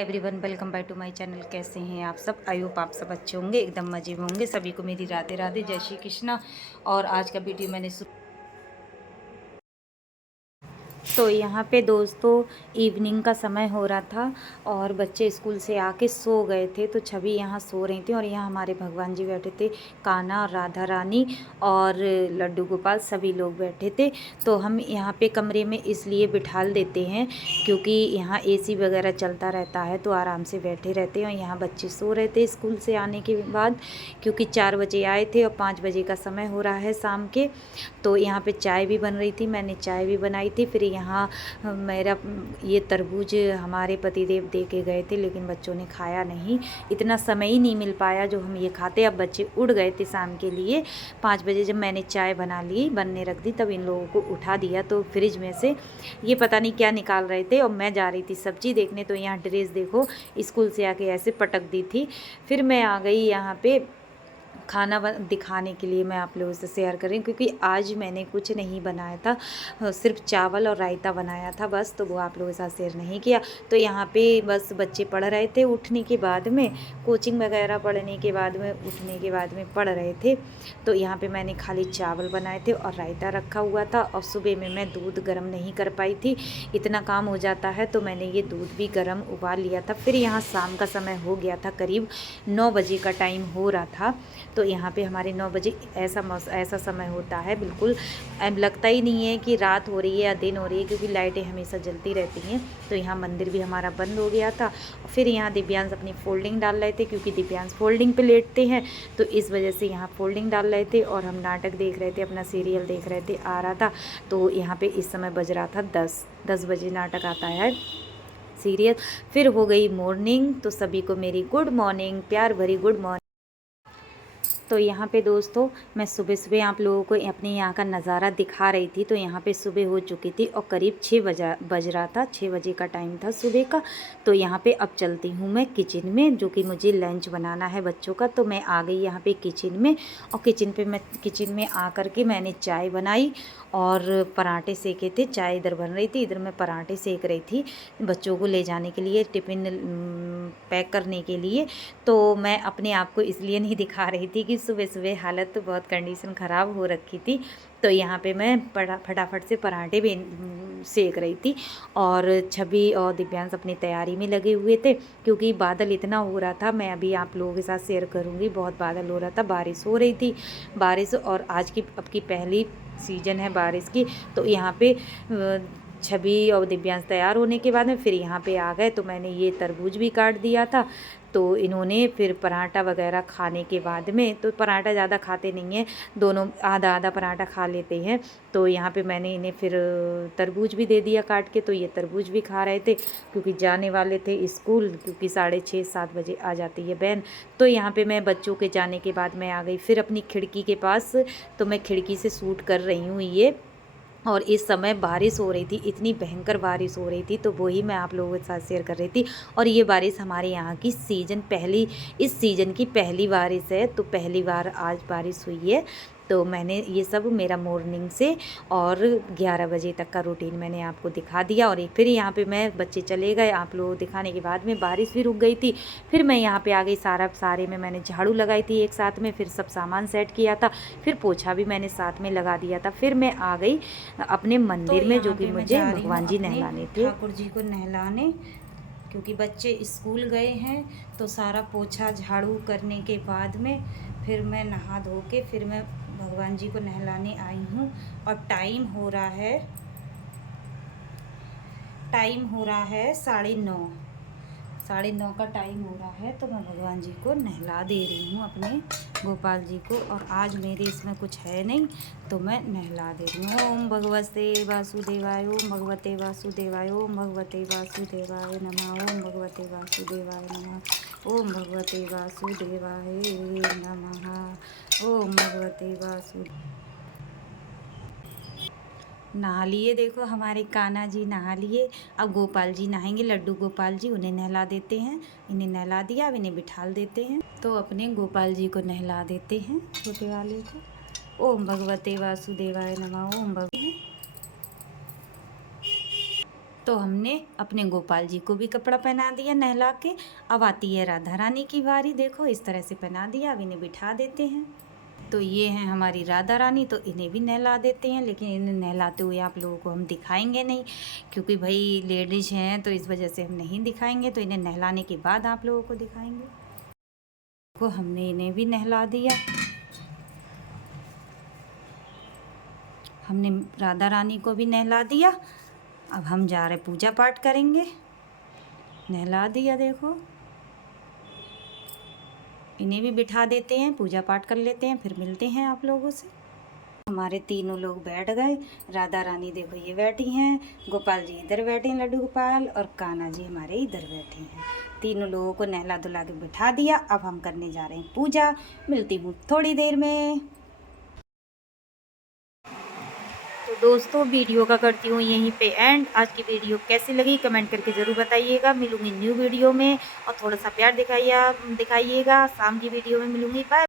Everyone welcome back to my channel. कैसे हैं आप सब? आई होप आप सब अच्छे होंगे, एकदम मज़े में होंगे। सभी को मेरी राधे राधे, जय श्री कृष्णा। और आज का वीडियो मैंने तो यहाँ पे दोस्तों इवनिंग का समय हो रहा था और बच्चे स्कूल से आके सो गए थे, तो छवि यहाँ सो रही थी और यहाँ हमारे भगवान जी बैठे थे, कान्हा और राधा रानी और लड्डू गोपाल सभी लोग बैठे थे। तो हम यहाँ पे कमरे में इसलिए बिठाल देते हैं क्योंकि यहाँ एसी वगैरह चलता रहता है, तो आराम से बैठे रहते हैं। और यहाँ बच्चे सो रहे थे स्कूल से आने के बाद, क्योंकि 4 बजे आए थे और 5 बजे का समय हो रहा है शाम के। तो यहाँ पे चाय भी बन रही थी, मैंने चाय भी बनाई थी। फिर यहाँ मेरा ये तरबूज हमारे पतिदेव दे के गए थे, लेकिन बच्चों ने खाया नहीं, इतना समय ही नहीं मिल पाया जो हम ये खाते। अब बच्चे उड़ गए थे शाम के लिए। 5 बजे जब मैंने चाय बना ली, बनने रख दी, तब इन लोगों को उठा दिया। तो फ्रिज में से ये पता नहीं क्या निकाल रहे थे और मैं जा रही थी सब्जी देखने। तो यहाँ ड्रेस देखो, स्कूल से आके ऐसे पटक दी थी। फिर मैं आ गई यहाँ पे खाना दिखाने के लिए। मैं आप लोगों से शेयर कर रही हूँ क्योंकि आज मैंने कुछ नहीं बनाया था, सिर्फ चावल और रायता बनाया था बस, तो वो आप लोगों के साथ शेयर नहीं किया। तो यहाँ पे बस बच्चे पढ़ रहे थे उठने के बाद में, कोचिंग वगैरह पढ़ने के बाद में, उठने के बाद में पढ़ रहे थे। तो यहाँ पे मैंने खाली चावल बनाए थे और रायता रखा हुआ था। और सुबह में मैं दूध गर्म नहीं कर पाई थी, इतना काम हो जाता है, तो मैंने ये दूध भी गर्म उबाल लिया था। फिर यहाँ शाम का समय हो गया था, करीब 9 बजे का टाइम हो रहा था। तो यहाँ पे हमारे 9 बजे ऐसा समय होता है, बिल्कुल लगता ही नहीं है कि रात हो रही है या दिन हो रही है, क्योंकि लाइटें हमेशा जलती रहती हैं। तो यहाँ मंदिर भी हमारा बंद हो गया था। फिर यहाँ दिव्यांश अपनी फोल्डिंग डाल रहे थे, क्योंकि दिव्यांश फोल्डिंग पे लेटते हैं, तो इस वजह से यहाँ फोल्डिंग डाल रहे थे। और हम नाटक देख रहे थे, अपना सीरियल देख रहे थे, आ रहा था। तो यहाँ पे इस समय बज रहा था 10 बजे नाटक आता है सीरियल। फिर हो गई मॉर्निंग, तो सभी को मेरी गुड मॉर्निंग, प्यार भरी गुड मॉर्निंग। तो यहाँ पे दोस्तों मैं सुबह सुबह आप लोगों को अपने यहाँ का नज़ारा दिखा रही थी। तो यहाँ पे सुबह हो चुकी थी और करीब 6 बज रहा था, 6 बजे का टाइम था सुबह का। तो यहाँ पे अब चलती हूँ मैं किचन में, जो कि मुझे लंच बनाना है बच्चों का। तो मैं आ गई यहाँ पे किचन में, और किचन में आ कर के मैंने चाय बनाई और पराठे सेके थे। चाय इधर बन रही थी, इधर मैं पराठे सेक रही थी बच्चों को ले जाने के लिए, टिफ़िन पैक करने के लिए। तो मैं अपने आप को इसलिए नहीं दिखा रही थी कि सुबह सुबह हालत तो बहुत कंडीशन ख़राब हो रखी थी। तो यहाँ पे मैं फटाफट से पराठे भी सेक रही थी, और छवि और दिव्यांश अपनी तैयारी में लगे हुए थे, क्योंकि बादल इतना हो रहा था। मैं अभी आप लोगों के साथ शेयर करूँगी, बहुत बादल हो रहा था, बारिश हो रही थी, बारिश। और आज की अब की पहली सीजन है बारिश की। तो यहाँ पे छवि और दिव्यांश तैयार होने के बाद में फिर यहाँ पे आ गए। तो मैंने ये तरबूज भी काट दिया था। तो इन्होंने फिर पराठा वगैरह खाने के बाद में, तो पराठा ज़्यादा खाते नहीं हैं, दोनों आधा आधा पराठा खा लेते हैं। तो यहाँ पे मैंने इन्हें फिर तरबूज भी दे दिया काट के। तो ये तरबूज भी खा रहे थे, क्योंकि जाने वाले थे स्कूल, क्योंकि 6:30-7 बजे आ जाती है वैन। तो यहाँ पे मैं बच्चों के जाने के बाद मैं आ गई फिर अपनी खिड़की के पास। तो मैं खिड़की से शूट कर रही हूँ ये, और इस समय बारिश हो रही थी, इतनी भयंकर बारिश हो रही थी। तो वही मैं आप लोगों के साथ शेयर कर रही थी। और ये बारिश हमारे यहाँ की इस सीज़न की पहली बारिश है। तो पहली बार आज बारिश हुई है। तो मैंने ये सब मेरा मॉर्निंग से और 11 बजे तक का रूटीन मैंने आपको दिखा दिया। और फिर यहाँ पे मैं बच्चे चले गए, आप लोगों को दिखाने के बाद में बारिश भी रुक गई थी। फिर मैं यहाँ पे आ गई, सारे में मैंने झाड़ू लगाई थी एक साथ में, फिर सब सामान सेट किया था, फिर पोछा भी मैंने साथ में लगा दिया था। फिर मैं आ गई अपने मंदिर में, जो कि मुझे भगवान जी नहलाने थे, ठाकुर जी को नहलाने, क्योंकि बच्चे स्कूल गए हैं। तो सारा पोछा झाड़ू करने के बाद में फिर मैं नहा धो के फिर मैं भगवान जी को नहलाने आई हूँ। और टाइम हो रहा है 9:30, 9:30 का टाइम हो रहा है। तो मैं भगवान जी को नहला दे रही हूँ, अपने गोपाल जी को। और आज मेरे इसमें कुछ है नहीं, तो मैं नहला दे रही हूँ। ओम भगवते वासुदेवाय, ओम भगवते वासुदेवाय, ओम भगवते वासुदेवाय नमः, ओम भगवते वासुदेवाय नमः, ओम भगवते वासुदेवाय नमः, ओम भगवते वासुदेवाय। नहा लिए, देखो हमारे कान्हा जी नहा लिए। अब गोपाल जी नहाएंगे, लड्डू गोपाल जी, उन्हें नहला देते हैं। इन्हें नहला दिया, अब इन्हें बिठाल देते हैं। तो अपने गोपाल जी को नहला देते हैं, छोटे वाले को। ओम भगवते वासुदेवाय नमः, ओम भगवते। तो हमने अपने गोपाल जी को भी कपड़ा पहना दिया नहला के। अब आती है राधा रानी की बारी। देखो इस तरह से पहना दिया, अब इन्हें बिठा देते हैं। तो ये हैं हमारी राधा रानी, तो इन्हें भी नहला देते हैं, लेकिन इन्हें नहलाते हुए आप लोगों को हम दिखाएंगे नहीं, क्योंकि भाई लेडीज हैं तो इस वजह से हम नहीं दिखाएंगे। तो इन्हें नहलाने के बाद आप लोगों को दिखाएंगे। देखो हमने इन्हें भी नहला दिया। हमने राधा रानी को भी नहला दिया। अब हम जा रहे पूजा पाठ करेंगे। नहला दिया, देखो इन्हें भी बिठा देते हैं, पूजा पाठ कर लेते हैं, फिर मिलते हैं आप लोगों से। हमारे तीनों लोग बैठ गए। राधा रानी देखो ये बैठी हैं, गोपाल जी इधर बैठे हैं, लड्डू गोपाल, और कान्हा जी हमारे इधर बैठे हैं। तीनों लोगों को नहला धुला के बिठा दिया। अब हम करने जा रहे हैं पूजा। मिलती हूँ थोड़ी देर में। तो दोस्तों वीडियो का करती हूँ यहीं पे एंड। आज की वीडियो कैसी लगी कमेंट करके ज़रूर बताइएगा। मिलूंगी न्यू वीडियो में, और थोड़ा सा प्यार दिखाइएगा। शाम की वीडियो में मिलूंगी। बाय।